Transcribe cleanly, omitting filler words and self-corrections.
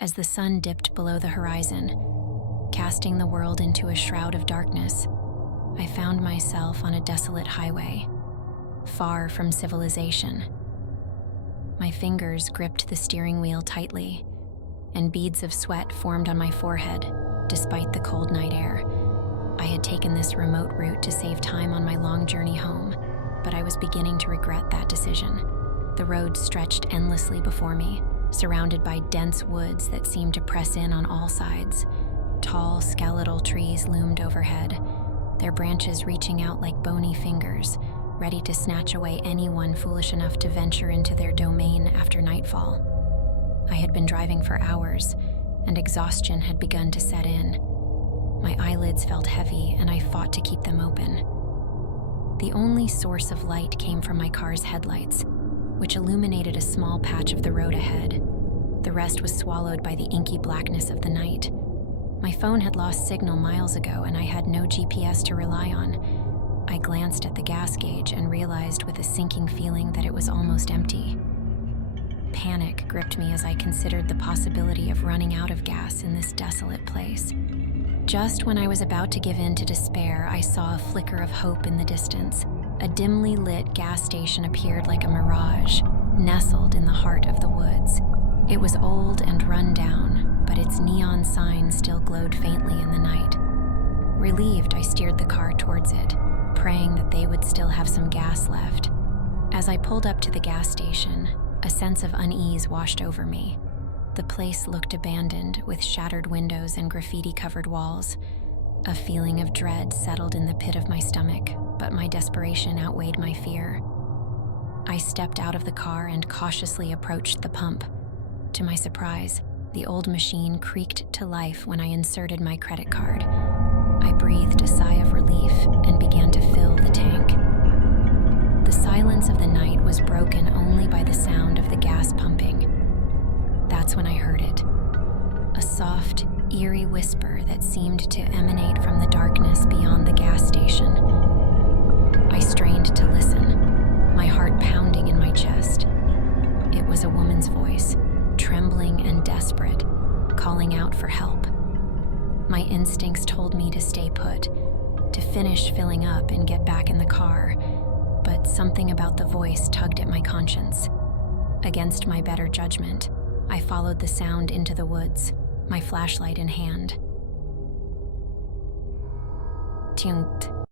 As the sun dipped below the horizon, casting the world into a shroud of darkness, I found myself on a desolate highway, far from civilization. My fingers gripped the steering wheel tightly, and beads of sweat formed on my forehead, despite the cold night air. I had taken this remote route to save time on my long journey home, but I was beginning to regret that decision. The road stretched endlessly before me, surrounded by dense woods that seemed to press in on all sides. Tall, skeletal trees loomed overhead, their branches reaching out like bony fingers, ready to snatch away anyone foolish enough to venture into their domain after nightfall. I had been driving for hours, and exhaustion had begun to set in. My eyelids felt heavy, and I fought to keep them open. The only source of light came from my car's headlights, which illuminated a small patch of the road ahead. The rest was swallowed by the inky blackness of the night. My phone had lost signal miles ago, and I had no GPS to rely on. I glanced at the gas gauge and realized with a sinking feeling that it was almost empty. Panic gripped me as I considered the possibility of running out of gas in this desolate place. Just when I was about to give in to despair, I saw a flicker of hope in the distance. A dimly lit gas station appeared like a mirage, nestled in the heart of the woods. It was old and run down, but its neon sign still glowed faintly in the night. Relieved, I steered the car towards it, praying that they would still have some gas left. As I pulled up to the gas station, a sense of unease washed over me. The place looked abandoned, with shattered windows and graffiti-covered walls. A feeling of dread settled in the pit of my stomach, but my desperation outweighed my fear. I stepped out of the car and cautiously approached the pump. To my surprise, the old machine creaked to life when I inserted my credit card. I breathed a sigh of relief and began to fill the tank. The silence of the night was broken only by the sound of the gas pumping. That's when I heard it. A soft, eerie whisper that seemed to emanate from the darkness beyond the gas station. I strained to listen, my heart pounding in my chest. It was a woman's voice, trembling and desperate, calling out for help. My instincts told me to stay put, to finish filling up and get back in the car, but something about the voice tugged at my conscience. Against my better judgment, I followed the sound into the woods, my flashlight in hand. Tungt.